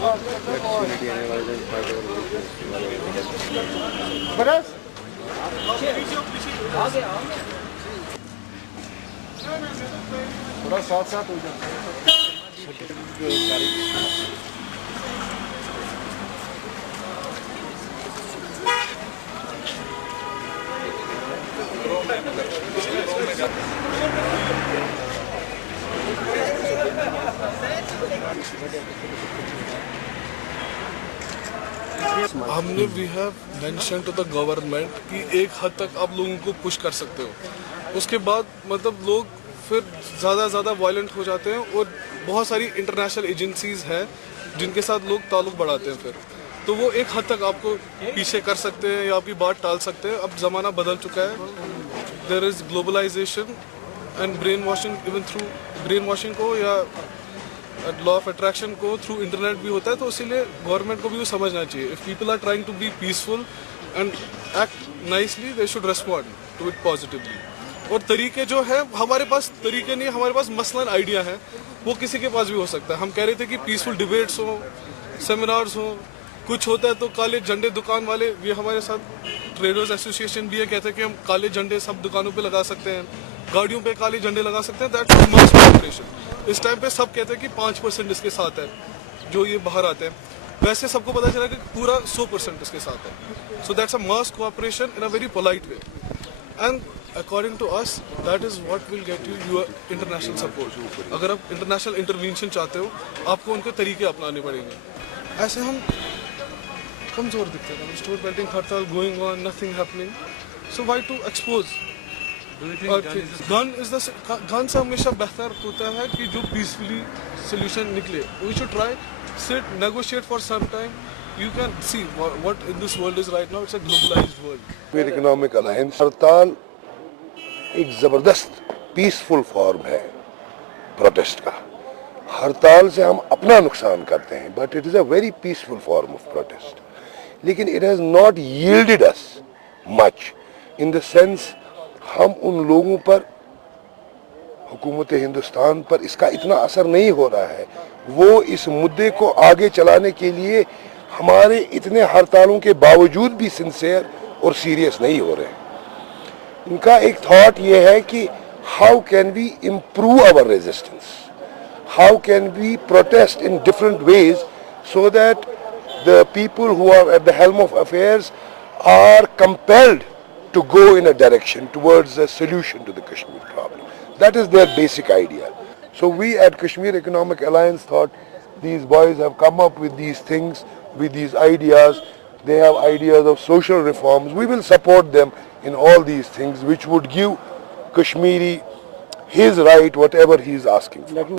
थोड़ा साथ साथ हो जाए। हमने we have mention to the government कि एक हद तक आप लोगों को पुश कर सकते हो, उसके बाद मतलब लोग फिर ज़्यादा वायलेंट हो जाते हैं और बहुत सारी इंटरनेशनल एजेंसीज हैं जिनके साथ लोग ताल्लुक बढ़ाते हैं फिर तो वो एक हद तक आपको पीछे कर सकते हैं या आपकी बात टाल सकते हैं। अब ज़माना बदल चुका है, there is globalisation and brainwashing, even through brainwashing को या लॉ ऑफ अट्रैक्शन को थ्रू इंटरनेट भी होता है, तो इसीलिए गवर्नमेंट को भी वो समझना चाहिए। If people are trying to be peaceful and act nicely, they should respond to it positively. और तरीके जो है, हमारे पास तरीके नहीं, हमारे पास मसलन आइडिया है, वो किसी के पास भी हो सकता है। हम कह रहे थे कि पीसफुल डिबेट्स हो, सेमिनार्स हो, कुछ होता है तो काले झंडे दुकान वाले, ये हमारे साथ ट्रेडर्स एसोसिएशन भी है, कहते हैं कि हम काले झंडे सब दुकानों पे लगा सकते हैं, गाड़ियों पे काले झंडे लगा सकते हैं। That's mass cooperation. इस टाइम पे सब कहते हैं कि 5% इसके साथ है जो ये बाहर आते हैं, वैसे सबको पता चला कि पूरा 100% इसके साथ है। So that's a mass cooperation in a very polite way and according to us that is what will get you your international support. अगर आप इंटरनेशनल इंटरवेंशन चाहते हो, आपको उनके तरीके अपनाने पड़ेंगे। ऐसे हम कमजोर दिखते हैं, स्टोर बेल्टिंग हड़ताल going on, nothing happening, so why to expose. Gun से हमेशा बेहतर होता है कि जो पीसफुली सोल्यूशन निकले। We should try sit negotiate for some time. You can see what in this world is right now. It's a globalized world. Kashmir economic alliance हड़ताल एक ज़बरदस्त पीसफुल फॉर्म है प्रोटेस्ट का। हड़ताल से हम अपना नुकसान करते हैं, but it is a very peaceful form of protest. लेकिन it has not yielded us much in the sense हम उन लोगों पर, हुकूमत हिंदुस्तान पर इसका इतना असर नहीं हो रहा है। वो इस मुद्दे को आगे चलाने के लिए हमारे इतने हड़तालों के बावजूद भी सिंसियर और सीरियस नहीं हो रहे हैं। इनका एक थॉट ये है कि how can we improve our resistance, how can we protest in different ways so that the people who are at the helm of affairs are compelled to go in a direction towards a solution to the Kashmir problem. That is their basic idea. So we at Kashmir Economic Alliance thought these boys have come up with these things, with these ideas. They have ideas of social reforms. We will support them in all these things which would give Kashmiri his right, whatever he is asking for.